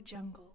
Jungle.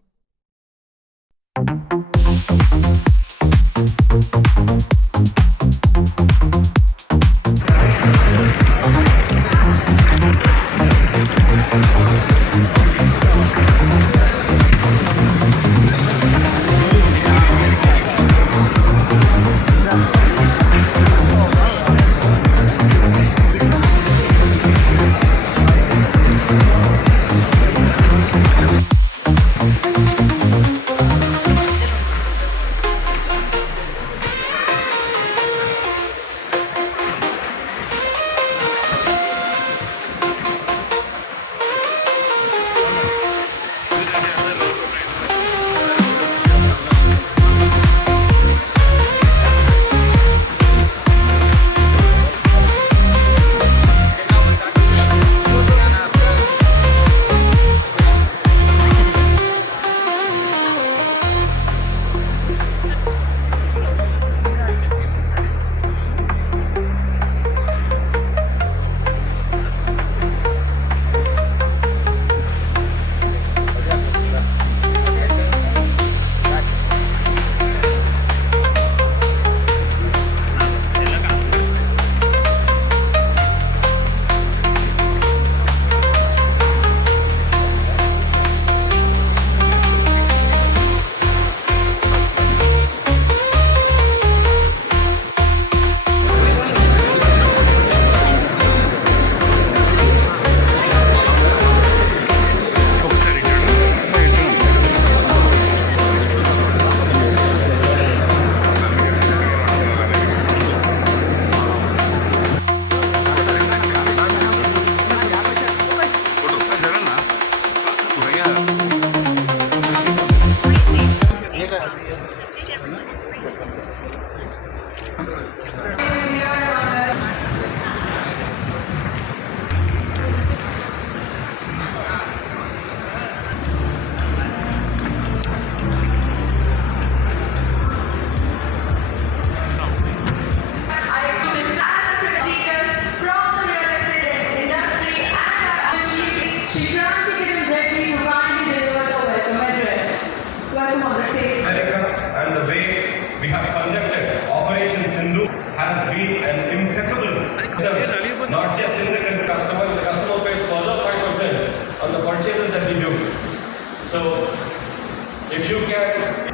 If you can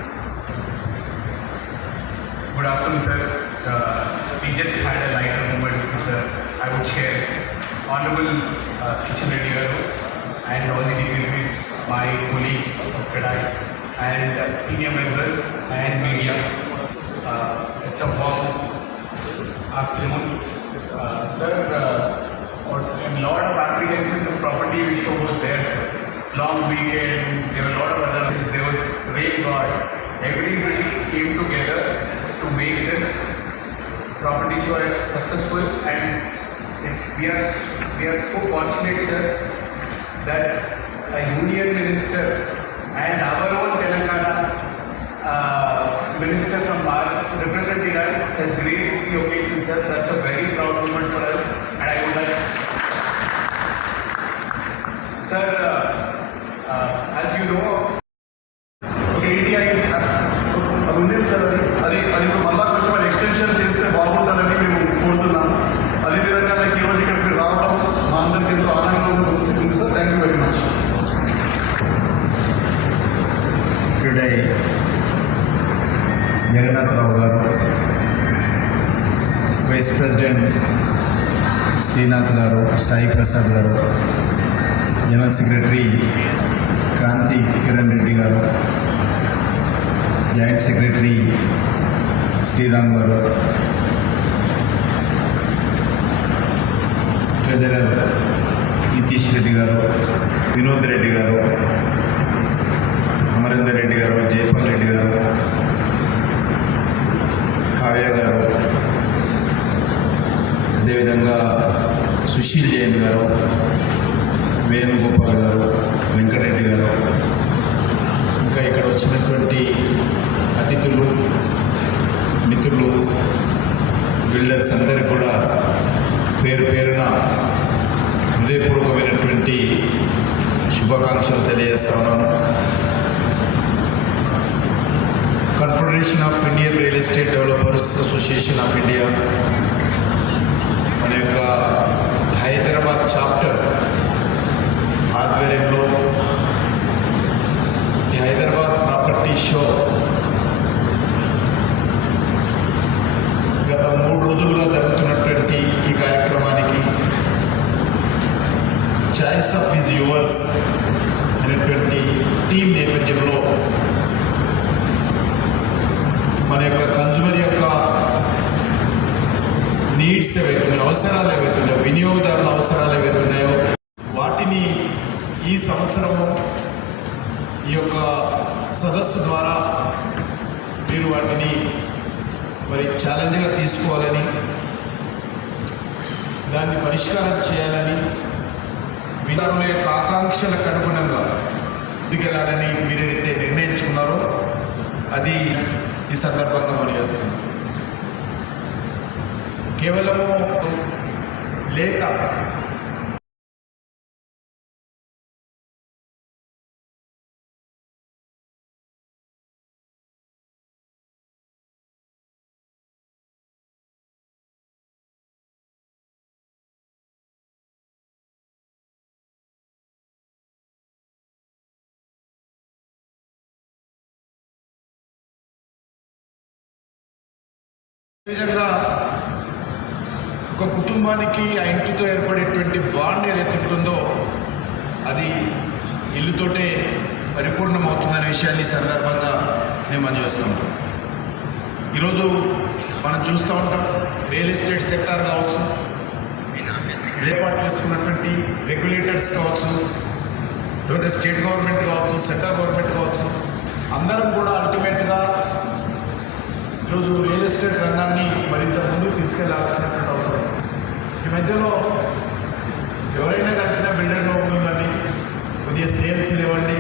Good afternoon, sir. Uh, we just had a lighter moment, sir. I would share Honorable uh, Kitchen Reddy and all the dignitaries, my colleagues of Kadai, and uh, senior members and media. Uh, it's a warm afternoon. Uh, sir, uh, a lot of apprehension this property which was there, sir. Long weekend, there were a lot of other things. There was rain God. Everybody came together to make this property so successful and we are we are so fortunate sir that a union general secretary Kranti Kiran Reddy garu joint secretary Sriram గారు treasurer Nitish Reddy గారు వినోద్ రెడ్డి గారు అమరేందర్ రెడ్డి గారు జయపాల్ రెడ్డి గారు కావ్య గారు అదేవిధంగా సుశీల్ జైన్ గారు వేణుగోపాల్ గారు వెంకటరెడ్డి గారు. ఇంకా ఇక్కడ వచ్చినటువంటి అతిథులు మిత్రులు బిల్డర్స్ అందరికీ కూడా పేరు పేరున హృదయపూర్వకమైనటువంటి శుభాకాంక్షలు తెలియజేస్తా ఉన్నాను. Confederation of Indian real estate developers association of India మన యొక్క హైదరాబాద్ చాప్టర్ ఆధ్వర్యంలో ఈ హైదరాబాద్ ప్రాపర్టీ షో గత మూడు రోజులుగా జరుగుతున్నటువంటి ఈ కార్యక్రమానికి చాయిస్ ఆఫ్ ఇస్ యువర్స్ అనేటువంటి థీమ్ నేపథ్యంలో మన యొక్క కన్జ్యూమర్ యొక్క నీడ్స్ ఏవైతున్నాయో అవసరాలు ఏవైతున్నాయో వినియోగదారుల అవసరాలు ఏవైతున్నాయో వాటిని ఈ సంవత్సరము ఈ యొక్క సదస్సు ద్వారా మీరు వాటిని మరి ఛాలెంజ్గా తీసుకోవాలని దాన్ని పరిష్కారం చేయాలని విధానుల యొక్క ఆకాంక్షలకు అనుగుణంగా ముందుకెళ్ళాలని మీరు ఏదైతే నిర్ణయించుకున్నారో అది ఈ సందర్భంగా మనం చేస్తున్నాం. కేవలము లేక విధంగా ఒక కుటుంబానికి ఆ ఇంటితో ఏర్పడేటువంటి బాండ్ ఏదైతే ఉంటుందో అది ఇల్లుతోటే పరిపూర్ణమవుతుందనే విషయాన్ని సందర్భంగా నేను అందజేస్తాం ఈరోజు మనం చూస్తూ ఉంటాం రియల్ ఎస్టేట్ సెక్టార్ కావచ్చు ఏర్పాటు చేసుకున్నటువంటి రెగ్యులేటర్స్ కావచ్చు లేకపోతే స్టేట్ గవర్నమెంట్ కావచ్చు సెంట్రల్ గవర్నమెంట్ కావచ్చు అందరం కూడా అల్టిమేట్గా ఈరోజు రియల్ ఎస్టేట్ రంగాన్ని మరింత ముందుకు తీసుకెళ్ళాల్సినటువంటి అవసరం మధ్యలో ఎవరైనా కలిసిన బిల్డర్లో ఉంటుందండి కొద్దిగా సేల్స్ లేవండి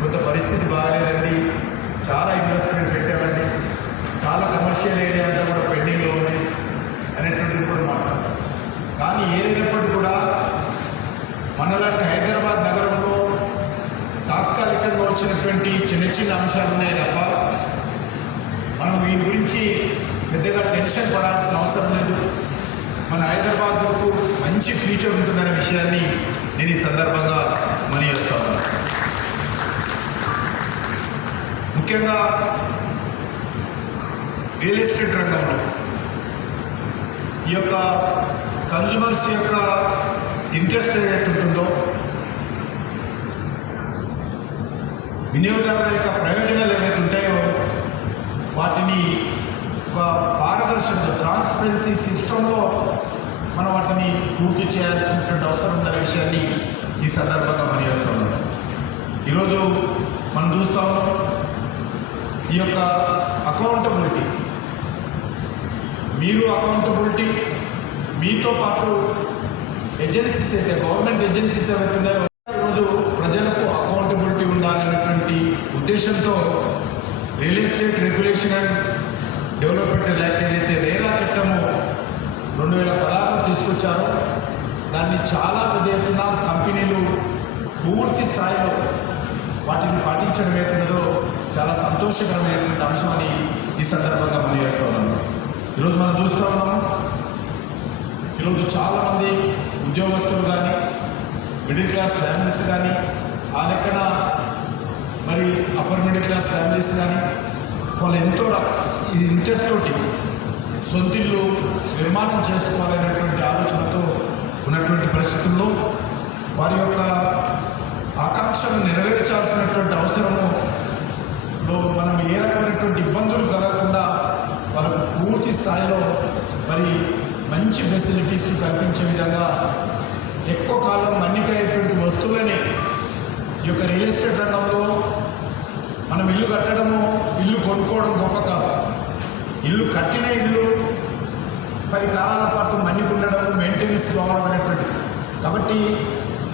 కొంత పరిస్థితి బాగాలేదండి. చాలా ఇన్వెస్ట్మెంట్ పెట్టామండి. చాలా కమర్షియల్ ఏరియా అంతా కూడా పెండింగ్లో ఉంది అనేటువంటిది కూడా మాట్లాడతాం కానీ ఏదైనప్పటికీ కూడా మనలాంటి హైదరాబాద్ నగరంలో తాత్కాలికంగా వచ్చినటువంటి చిన్న చిన్న అంశాలు ఉన్నాయి తప్ప మనం వీటి గురించి పెద్దగా టెన్షన్ పడాల్సిన అవసరం లేదు. మన హైదరాబాద్కు మంచి ఫ్యూచర్ ఉంటుందనే విషయాన్ని నేను ఈ సందర్భంగా మనీ చేస్తాను ముఖ్యంగా రియల్ ఎస్టేట్ రంగంలో ఈ యొక్క కన్జ్యూమర్స్ యొక్క ఇంట్రెస్ట్ ఏదైతే ఉంటుందో వినియోగదారుల యొక్క ప్రయోజనాలు ఏవైతే ఉంటాయో వాటిని ఒక పారదర్శక ట్రాన్స్పరెన్సీ సిస్టంలో మనం వాటిని పూర్తి చేయాల్సినటువంటి అవసరం ఉందనే విషయాన్ని ఈ సందర్భంగా మనం చేస్తూ ఉన్నాం. ఈరోజు మనం చూస్తూ ఉన్నాం ఈ యొక్క అకౌంటబిలిటీ మీరు అకౌంటబిలిటీ మీతో పాటు ఏజెన్సీస్ అయితే గవర్నమెంట్ ఏజెన్సీస్ ఏవైతే ఉన్నాయో ఈరోజు ప్రజలకు అకౌంటబిలిటీ ఉండాలనేటువంటి ఉద్దేశంతో real estate regulation and development act ఏదైతే రేరా చట్టము రెండు వేల పదహారులో తీసుకొచ్చారు. దాన్ని చాలా పెద్ద ఎత్తున కంపెనీలు పూర్తి స్థాయిలో వాటిని పాటించడం ఏదైతుందో చాలా సంతోషకరమైనటువంటి అంశమని ఈ సందర్భంగా మనం చేస్తూ ఉన్నాము ఈరోజు మనం చూస్తూ ఉన్నాము. ఈరోజు చాలామంది ఉద్యోగస్తులు కానీ మిడిల్ క్లాస్ ఫ్యామిలీస్ కానీ ఆ లెక్కన మరి అప్పర్ మిడిల్ క్లాస్ ఫ్యామిలీస్ కానీ వాళ్ళు ఎంతో ఇంట్రెస్ట్ తోటి సొంతిల్లు నిర్మాణం చేసుకోవాలనేటువంటి ఆలోచనతో ఉన్నటువంటి పరిస్థితుల్లో వారి యొక్క ఆకాంక్షను నెరవేర్చాల్సినటువంటి అవసరము లో మనం ఏ రకమైనటువంటి ఇబ్బందులు కలగకుండా వాళ్ళకు పూర్తి స్థాయిలో మరి మంచి ఫెసిలిటీస్ కల్పించే విధంగా ఎక్కువ కాలం మన్నికైనటువంటి వస్తువులని ఈ యొక్క రియల్ ఎస్టేట్ రంగంలో మనం ఇల్లు కట్టడము ఇల్లు కొనుక్కోవడం గొప్ప కాదు. ఇల్లు కట్టిన ఇల్లు పది కాలాల పాటు మన్నికుండడం మెయింటెనెన్స్ కావడం అనేటువంటి కాబట్టి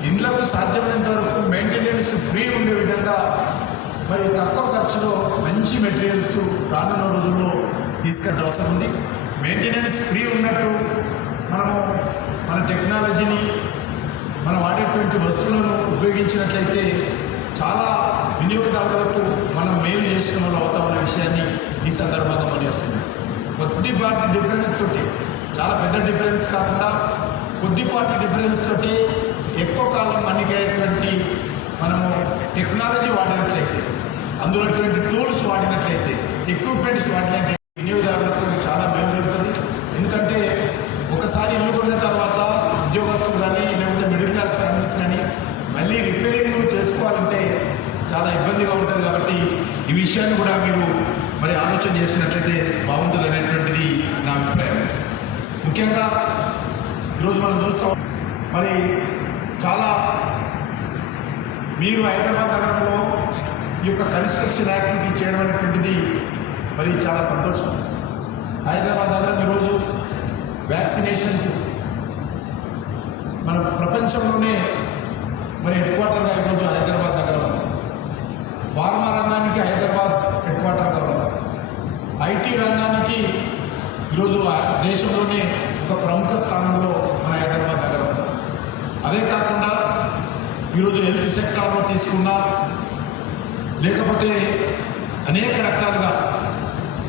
ఇండ్లకు సాధ్యమైనంత వరకు మెయింటెనెన్స్ ఫ్రీ ఉండే విధంగా మరి తక్కువ ఖర్చులో మంచి మెటీరియల్స్ రానున్న రోజుల్లో తీసుకెళ్ళే అవసరం ఉంది. మెయింటెనెన్స్ ఫ్రీ ఉన్నట్టు మనము మన టెక్నాలజీని మనం వాడేటువంటి వస్తువులను ఉపయోగించినట్లయితే చాలా వినియోగదారులకు మనం మేలు చేసిన వాళ్ళు అవుతామనే విషయాన్ని ఈ సందర్భంగా మనం వస్తుంది కొద్దిపాటి డిఫరెన్స్ తోటి చాలా పెద్ద డిఫరెన్స్ కాకుండా కొద్దిపాటి డిఫరెన్స్ తోటి ఎక్కువ కాలం మన్నికయ్యేటువంటి మనము టెక్నాలజీ వాడినట్లయితే అందులో టూల్స్ వాడినట్లయితే ఎక్విప్మెంట్స్ వాడినట్లయితే వినియోగదారులకు చాలా మేలు జరుగుతుంది. ఎందుకంటే ఒకసారి ఇల్లు కొన్న తర్వాత ఉద్యోగస్తులు కానీ లేకపోతే మిడిల్ క్లాస్ ఫ్యామిలీస్ కానీ మళ్ళీ రిపేరింగ్ చేసుకోవాలంటే చాలా ఇబ్బందిగా ఉంటుంది కాబట్టి ఈ విషయాన్ని కూడా మీరు మరి ఆలోచన చేసినట్లయితే బాగుంటుంది అనేటువంటిది నా అభిప్రాయం. ముఖ్యంగా ఈరోజు మనం చూస్తాం మరి చాలా మీరు హైదరాబాద్ నగరంలో ఈ యొక్క కన్స్ట్రక్షన్ యాక్టివిటీ చేయడం అనేటువంటిది మరి చాలా సంతోషం. హైదరాబాద్ నగరం ఈరోజు వ్యాక్సినేషన్ మన ప్రపంచంలోనే మరి హెడ్ క్వార్టర్గా ఈరోజు హైదరాబాద్ నగరం. ఫార్మా రంగానికి హైదరాబాద్ హెడ్ క్వార్టర్గా ఉంది ఐటీ రంగానికి ఈరోజు దేశంలోనే ఒక ప్రముఖ స్థానంలో మన హైదరాబాద్ నగరం. అదే కాకుండా ఈరోజు హెల్త్ సెక్టార్లో తీసుకున్నా లేకపోతే అనేక రకాలుగా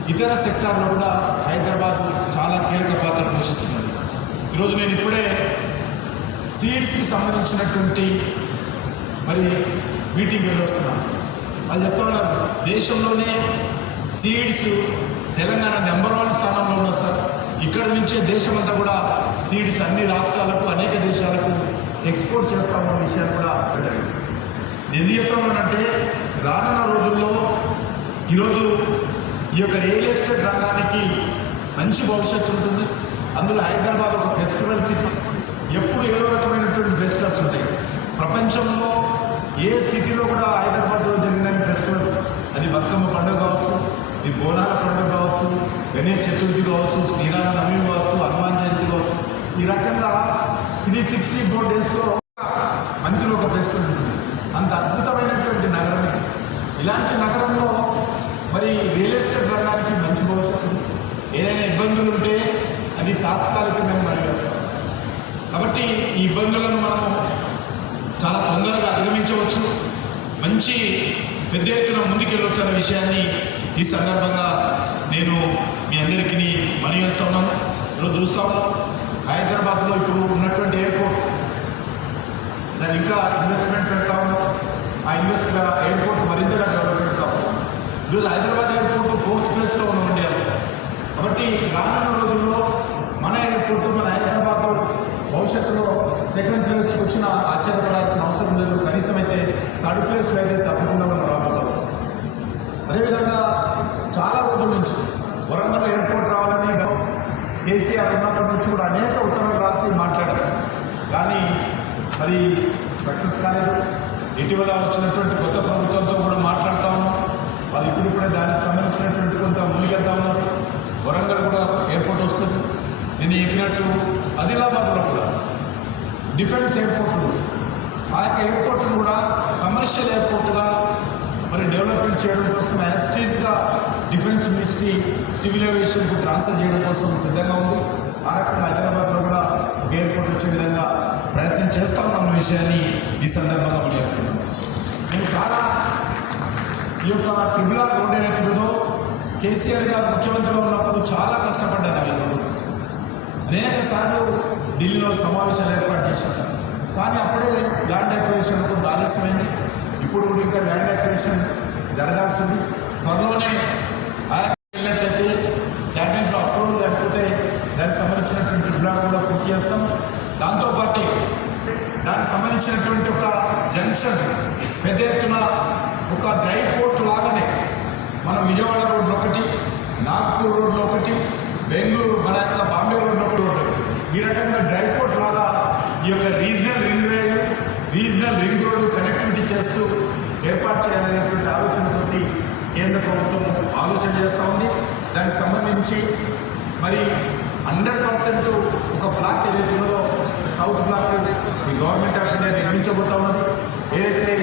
ఇతర సెక్టార్లో కూడా హైదరాబాద్ చాలా కీలక పాత్ర పోషిస్తున్నది. ఈరోజు నేను ఇప్పుడే సీడ్స్కి సంబంధించినటువంటి మరి మీటింగ్ వెళ్ళి వస్తున్నాను వాళ్ళు దేశంలోనే సీడ్స్ తెలంగాణ నెంబర్ వన్ స్థానంలో ఉన్నారు సార్. ఇక్కడ నుంచే దేశమంతా కూడా సీడ్స్ అన్ని రాష్ట్రాలకు అనేక దేశాలకు ఎక్స్పోర్ట్ చేస్తామన్న విషయాన్ని కూడా జరిగింది ఎందుకు చెప్తానంటే రానున్న రోజుల్లో ఈరోజు ఈ యొక్క రియల్ ఎస్టేట్ రంగానికి మంచి భవిష్యత్తు ఉంటుంది. అందులో హైదరాబాద్ ఒక ఫెస్టివల్ సిటీ ఎప్పుడు ఏదో రకమైనటువంటి ఫెస్టివల్స్ ఉంటాయి. ప్రపంచంలో ఏ సిటీలో కూడా హైదరాబాద్లో జరిగిన ఫెస్టివల్స్ అది బతుకమ్మ పండుగ కావచ్చు ఈ బోనాల పండుగ కావచ్చు గణేష్ చతుర్థి కావచ్చు శ్రీరామ నవమి కావచ్చు హనుమాన్ జయంతి కావచ్చు ఈ రకంగా త్రీ సిక్స్టీ ఫోర్ డేస్లో మంత్లో ఒక ఫెస్టివల్ ఉంటుంది. అంత అద్భుతమైనటువంటి నగరం ఇది. ఇలాంటి నగరంలో మరి రియల్ ఎస్టేట్ రంగానికి మంచి భవిష్యత్తు ఏదైనా ఇబ్బందులు ఉంటే అది తాత్కాలికమైన మనం కాబట్టి ఈ ఇబ్బందులను మనం చాలా తొందరగా అధిగమించవచ్చు. మంచి పెద్ద ఎత్తున ముందుకెళ్ళొచ్చు అనే విషయాన్ని ఈ సందర్భంగా నేను మీ అందరికీ మనవి చేస్తా ఉన్నాను. ఈరోజు చూస్తా. ఉన్నాం హైదరాబాద్లో ఇప్పుడు ఉన్నటువంటి ఎయిర్పోర్ట్. దాని ఇంకా ఇన్వెస్ట్మెంట్ పెడతా ఉన్నాం. ఆ ఇన్వెస్ట్ ఎయిర్పోర్ట్ మరింతగా డెవలప్మెంట్ కావాలి ఈరోజు హైదరాబాద్ ఎయిర్పోర్ట్ ఫోర్త్ ప్లేస్లో ఉన్నాం ఇండియాలో. కాబట్టి రానున్న రోజుల్లో మన ఎయిర్పోర్ట్ మన హైదరాబాద్ భవిష్యత్తులో సెకండ్ ప్లేస్కి వచ్చిన ఆశ్చర్యపడాల్సిన అవసరం లేదు. కనీసం అయితే థర్డ్ ప్లేస్లో అయితే తప్పకుండా మనం రాబోతాం అదేవిధంగా చాలా రోజుల నుంచి వరంగల్ ఎయిర్పోర్ట్ రావాలని కేసీఆర్ ఉన్నప్పటి నుంచి కూడా అనేక ఉత్తర్వులు రాసి మాట్లాడారు. కానీ మరి సక్సెస్ కాలేదు. ఇటీవల వచ్చినటువంటి కొత్త ప్రభుత్వంతో కూడా మాట్లాడుతూ ఉన్నాం. వాళ్ళు ఇప్పుడిప్పుడే దానికి సంబంధించినటువంటి కొంత ముందుకెళ్తా ఉన్నారు వరంగల్ కూడా ఎయిర్పోర్ట్ వస్తుంది. నేను చెప్పినట్టు ఆదిలాబాద్లో కూడా డిఫెన్స్ ఎయిర్పోర్ట్ ఆ యొక్క ఎయిర్పోర్ట్ను కూడా కమర్షియల్ ఎయిర్పోర్ట్గా మరి డెవలప్మెంట్ చేయడం కోసం యాజిటీస్గా డిఫెన్స్ మినిస్ట్రీ సివిల్ ఏవియేషన్కు ట్రాన్స్ఫర్ చేయడం కోసం సిద్ధంగా ఉంది. ఆ రకంగా హైదరాబాద్లో కూడా ఒక ఎయిర్పోర్ట్ వచ్చే విధంగా ప్రయత్నం చేస్తా ఉన్నాం విషయాన్ని ఈ సందర్భంగా మనం చేస్తున్నాం నేను చాలా ఈ యొక్క ట్రిబుల్ ఆర్ రోడ్ ఏదైతే కేసీఆర్ గారు ముఖ్యమంత్రిగా ఉన్నప్పుడు చాలా కష్టపడ్డారు ఆ రోడ్డు కోసం. అనేక సార్లు ఢిల్లీలో సమావేశాలు ఏర్పాటు చేశారు. కానీ అప్పుడే ల్యాండ్ అక్విజిషన్ కొంత ఆలస్యమైంది. ఇప్పుడు ఇంకా ల్యాండ్ అక్విజిషన్ జరగాల్సింది. త్వరలోనే వెళ్ళినట్లయితే క్యాబినెట్లో అప్రూవల్ లేకపోతే దానికి సంబంధించినటువంటి బ్లాక్ కూడా పూర్తి చేస్తాం. దాంతోపాటు దానికి సంబంధించినటువంటి ఒక జంక్షన్ పెద్ద ఎత్తున ఒక డ్రై పోర్ట్ లాగానే మన విజయవాడ రోడ్లో ఒకటి నాగ్పూర్ రోడ్లో ఒకటి బెంగళూరు మన యొక్క బాంబే రోడ్లో ఒకటి రోడ్డు. ఈ రకంగా డ్రై పోర్ట్ లాగా ఈ యొక్క regional ring rail regional ring road connectivity చేస్తూ ఏర్పాటు చేయాలనేటువంటి కేంద్ర ప్రభుత్వం ఆలోచన చేస్తూ ఉంది. దానికి సంబంధించి మరి హండ్రెడ్ పర్సెంట్ ఒక బ్లాక్ ఏదైతే ఉన్నదో సౌత్ బ్లాక్ ఈ గవర్నమెంట్ ఆఫ్ ఇండియా నిర్మించబోతా ఉన్నది. ఏదైతే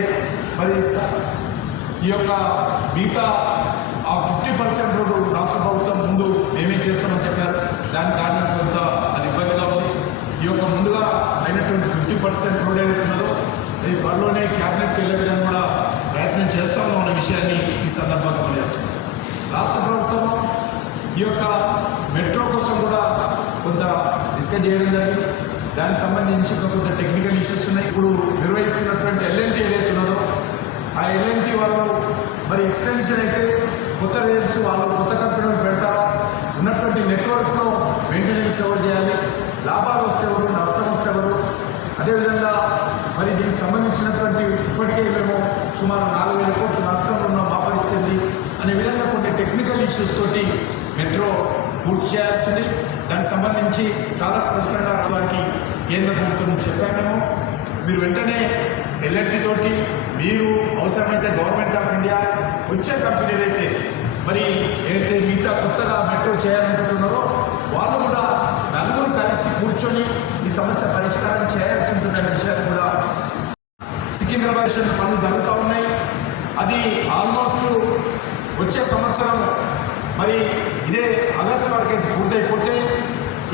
మరి ఈ యొక్క మిగతా ఆ ఫిఫ్టీ పర్సెంట్ రోడ్డు రాష్ట్ర ప్రభుత్వం ముందు మేమే చేస్తామని చెప్పారు. దాని కారణం కొంత అది ఇబ్బందిగా ఉంది. ఈ యొక్క ముందుగా అయినటువంటి ఫిఫ్టీ పర్సెంట్ రోడ్ ఏదైతే ఉన్నదో అది త్వరలోనే క్యాబినెట్కి వెళ్ళే విధంగా కూడా ప్రయత్నం చేస్తాము అన్న విషయాన్ని ఈ సందర్భంగా తెలియజేస్తున్నాం రాష్ట్ర ప్రభుత్వం ఈ యొక్క మెట్రో కోసం కూడా కొంత డిస్కస్ చేయడం జరిగింది. దానికి సంబంధించి కొంత టెక్నికల్ ఇష్యూస్ ఉన్నాయి. ఇప్పుడు నిర్వహిస్తున్నటువంటి ఎల్ఎన్టీ ఏదైతే ఉన్నదో ఆ ఎల్ఎన్టీ వాళ్ళు మరి ఎక్స్టెన్షన్ అయితే కొత్త రేట్స్ వాళ్ళు కొత్త కంపెనీలు పెడతారా? ఉన్నటువంటి నెట్వర్క్లో మెయింటెనెన్స్ ఎవరు చేయాలి? లాభాలు వస్తే ఎవరు? నష్టం వస్తే ఎవరు? అదేవిధంగా మరి దీనికి సంబంధించినటువంటి ఇప్పటికే మేము సుమారు నాలుగు వేల కోట్ల నష్టంలో ఉన్న మా పరిస్థితి అనే విధంగా కొన్ని టెక్నికల్ ఇష్యూస్ తోటి మెట్రో పూర్తి చేయాల్సింది. దానికి సంబంధించి చాలా స్పష్టంగా వారికి కేంద్ర ప్రభుత్వం చెప్పాము. మీరు వెంటనే ఎల్ఎన్టీ తోటి మీరు అవసరమైతే గవర్నమెంట్ ఆఫ్ ఇండియా వచ్చే కంపెనీ ఏదైతే మరి ఏదైతే మిగతా కొత్తగా మెట్రో చేయాలనుకుంటున్నారో వాళ్ళు కూడా నలుగురు కలిసి కూర్చొని ఈ సమస్య పరిష్కారం చేయాల్సి ఉంటుందనే విషయాన్ని కూడా సికింద్రాబాద్ స్టేషన్ పనులు జరుగుతూ ఉన్నాయి. అది ఆల్మోస్ట్ వచ్చే సంవత్సరం మరి ఇదే ఆగస్టు వరకు అయితే పూర్తయిపోతే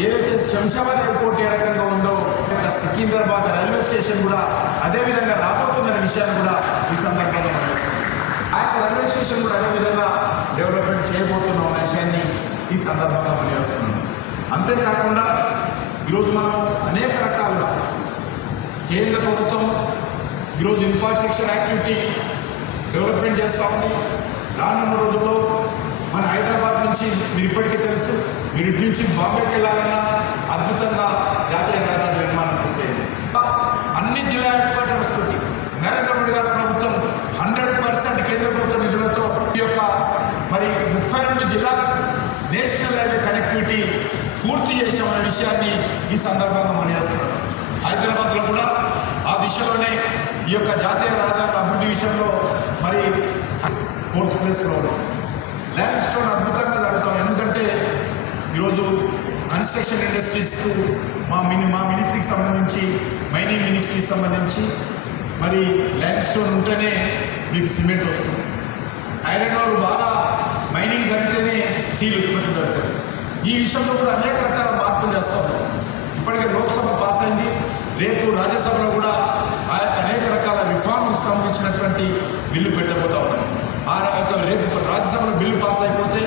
ఏదైతే శంషాబాద్ ఎయిర్పోర్ట్ ఏ రకంగా ఉందో సికింద్రాబాద్ రైల్వే స్టేషన్ కూడా అదేవిధంగా రాబోతుందనే విషయాన్ని కూడా ఈ సందర్భంగా ఆ యొక్క రైల్వే స్టేషన్ కూడా అదే విధంగా డెవలప్మెంట్ చేయబోతున్నాం అనే విషయాన్ని ఈ సందర్భంగా పనిచేస్తున్నాం అంతేకాకుండా ఈరోజు మనం అనేక రకాలుగా కేంద్ర ప్రభుత్వం ఈరోజు ఇన్ఫ్రాస్ట్రక్చర్ యాక్టివిటీ డెవలప్మెంట్ చేస్తూ ఉంది. రానున్న రోజుల్లో మన హైదరాబాద్ నుంచి మీరు ఇప్పటికే తెలుసు మీరు ఇటు నుంచి బాంబేకి వెళ్ళాలన్నా అద్భుతంగా జాతీయ రహదారి నిర్మాణం పూర్తయింది. అన్ని జిల్లా హెడ్ వస్తుంది తోటి నరేంద్ర మోడీ గారి ప్రభుత్వం హండ్రెడ్ పర్సెంట్ కేంద్ర ప్రభుత్వ నిధులతో ఈ యొక్క మరి ముప్పై రెండు జిల్లాలకు నేషనల్ హైవే కనెక్టివిటీ పూర్తి చేశామనే విషయాన్ని ఈ సందర్భంగా మనం చేస్తున్నాం. హైదరాబాద్లో కూడా ఆ దిశలోనే ఈ యొక్క జాతీయ రహదారుల అభివృద్ధి విషయంలో మరి ఫోర్త్ ప్లేస్లో ఉన్నాం. ల్యాండ్ స్టోన్ అద్భుతంగా జరుగుతాం. ఎందుకంటే ఈరోజు కన్స్ట్రక్షన్ ఇండస్ట్రీస్కు మా మిని మా మినిస్ట్రీకి సంబంధించి మైనింగ్ మినిస్ట్రీకి సంబంధించి మరి ల్యాండ్ స్టోన్ ఉంటేనే మీకు సిమెంట్ వస్తుంది. ఐరన్ ఓర్ బాగా మైనింగ్ జరిగితేనే స్టీల్ ఉత్పత్తి జరుగుతుంది. ఈ విషయంలో కూడా అనేక రకాల మార్పులు చేస్తాం. ఇప్పటికే లోక్సభ పాస్ అయింది. రేపు రాజ్యసభలో కూడా ఆ యొక్క అనేక రకాల రిఫార్మ్స్కి సంబంధించినటువంటి బిల్లు పెట్టబోతా ఉన్నాం. ఆ యొక్క రేపు రాజ్యసభలో బిల్లు పాస్ అయిపోతే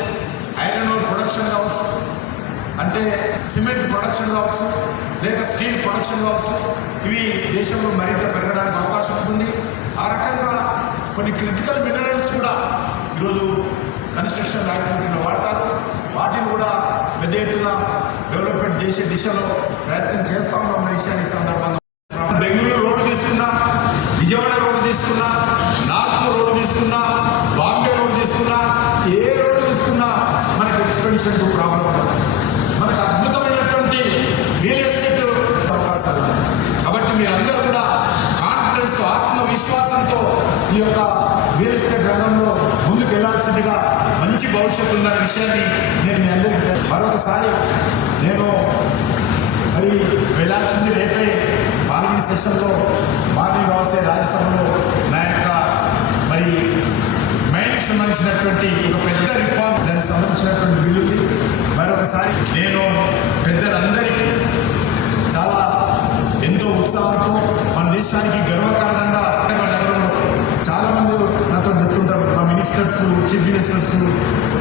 ఐరన్ ఓర్ ప్రొడక్షన్ కావచ్చు. అంటే సిమెంట్ ప్రొడక్షన్ కావచ్చు లేక స్టీల్ ప్రొడక్షన్ కావచ్చు ఇవి దేశంలో మరింత పెరగడానికి అవకాశం ఉంటుంది. ఆ రకంగా కొన్ని క్రిటికల్ మినరల్స్ కూడా ఈరోజు కన్స్ట్రక్షన్ యాక్టివిటీలో వాడతారు. వాటిని కూడా పెద్ద ఎత్తున డెవలప్మెంట్ చేసే దిశలో ప్రయత్నం చేస్తా ఉన్న విషయాన్ని సందర్భంగా బెంగళూరు రోడ్డు తీసుకున్నా విజయవాడ రోడ్డు తీసుకున్నా నాగ్పూర్ రోడ్డు తీసుకున్నా బాంబే రోడ్డు తీసుకున్నా ఏ రోడ్డు తీసుకున్నా మనకి ఎక్స్పెన్షన్ ప్రాబ్లం మనకు అద్భుతమైనటువంటి రియల్ ఎస్టేట్ అవకాశాలు కాబట్టి మీరందరూ కూడా కాన్ఫిడెన్స్ ఆత్మవిశ్వాసంతో ఈ యొక్క రియల్ ఎస్టేట్ రంగంలో ముందుకు వెళ్ళాల్సిందిగా మంచి భవిష్యత్తు ఉందన్న విషయాన్ని నేను మీ అందరికీ మరొకసారి నేను మరి వెళ్ళాల్సింది రేపే. మార్నింగ్ సెషన్లో మార్నింగ్ అవర్సే రాజ్యసభలో నా యొక్క మరి మైన్కి సంబంధించినటువంటి ఒక పెద్ద రిఫార్మ్ దానికి సంబంధించినటువంటి బిల్లుని మరొకసారి నేను పెద్దలందరికీ చాలా ఎంతో ఉత్సాహంతో మన దేశానికి గర్వకారణంగా హైదరాబాద్ నగరంలో నాతో చెప్తుంటారు. మా మినిస్టర్స్ చీఫ్ మినిస్టర్స్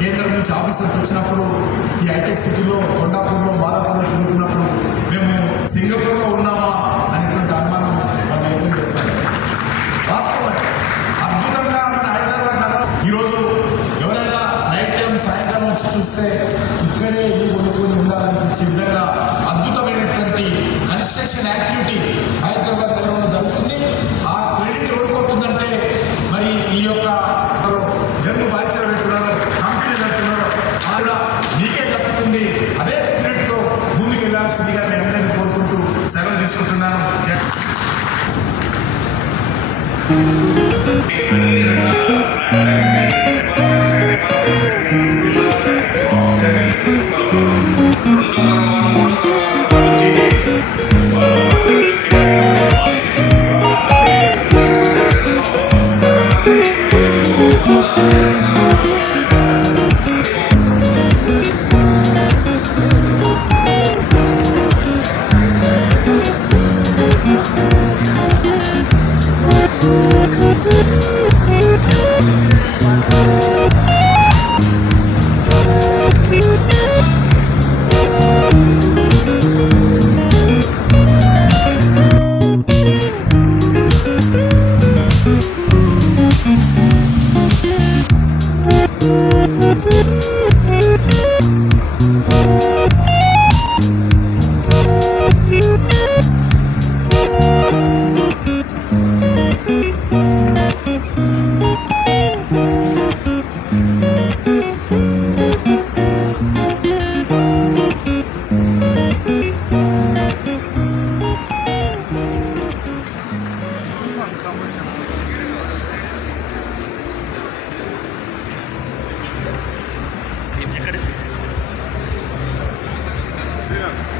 కేంద్రం నుంచి ఆఫీసర్స్ వచ్చినప్పుడు ఈ హైటెక్ సిటీలో కొండాపూర్లో మాదాపూర్లో తిరుగుతున్నప్పుడు మేము సింగపూర్లో ఉన్నామా? చూస్తే ఇక్కడే ఇల్లు కొనుక్కొని ఉండాలనిపించే విధంగా అద్భుతమైనటువంటి కన్స్ట్రక్షన్ యాక్టివిటీ హైదరాబాద్ నగరంలో జరుగుతుంది. ఆ క్రెడిట్ ఎవరికి మరి ఈ యొక్క జరుగు బాయ్స్ ఎవరైతున్నారో కంపెనీలు పెడుతున్నారో ఆవిడ మీకే తప్పుతుంది అదే స్పిరిట్తో ముందుకు వెళ్ళాల్సిందిగా నేను అందరినీ కోరుకుంటూ సెలవు తీసుకుంటున్నాను.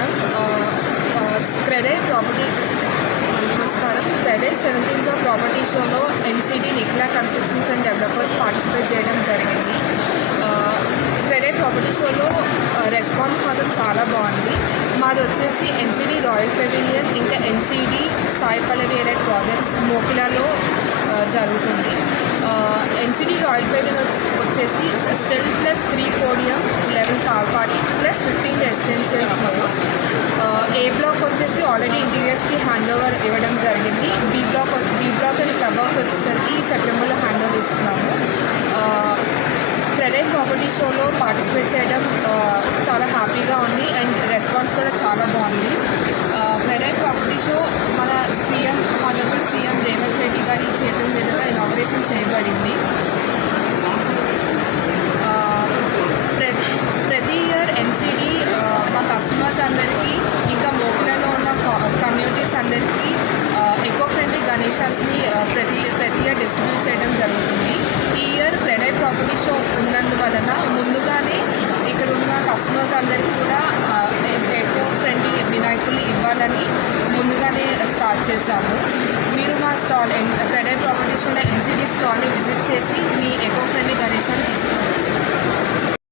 నమస్కారం. క్రెడే ప్రాపర్టీ నమస్కారం. క్రెడే సెవెంటీన్త్ ప్రాపర్టీ షోలో NCD Nikhila constructions and developers participate చేయడం జరిగింది. క్రెడే ప్రాపర్టీ షోలో రెస్పాన్స్ మాత్రం చాలా బాగుంది. మాది వచ్చేసి ఎన్సిడి రాయల్ పెవిలియన్ ఇంకా NCD Sai Pallavi elite projects మోకిలాలో జరుగుతుంది. ఎన్సిడి రాయల్ పెవిలియన్ వచ్చి- వచ్చేసి stilt plus three podium eleven car party plus fifteen residential floors A block వచ్చేసి ఆల్రెడీ ఇంటీరియర్స్కి హ్యాండ్ ఓవర్ ఇవ్వడం జరిగింది. B block B block and club house వచ్చేసరికి సెప్టెంబర్లో hand over ఇస్తున్నాము. ప్రెడెంట్ ప్రాపర్టీ షోలో పార్టిసిపేట్ చేయడం చాలా హ్యాపీగా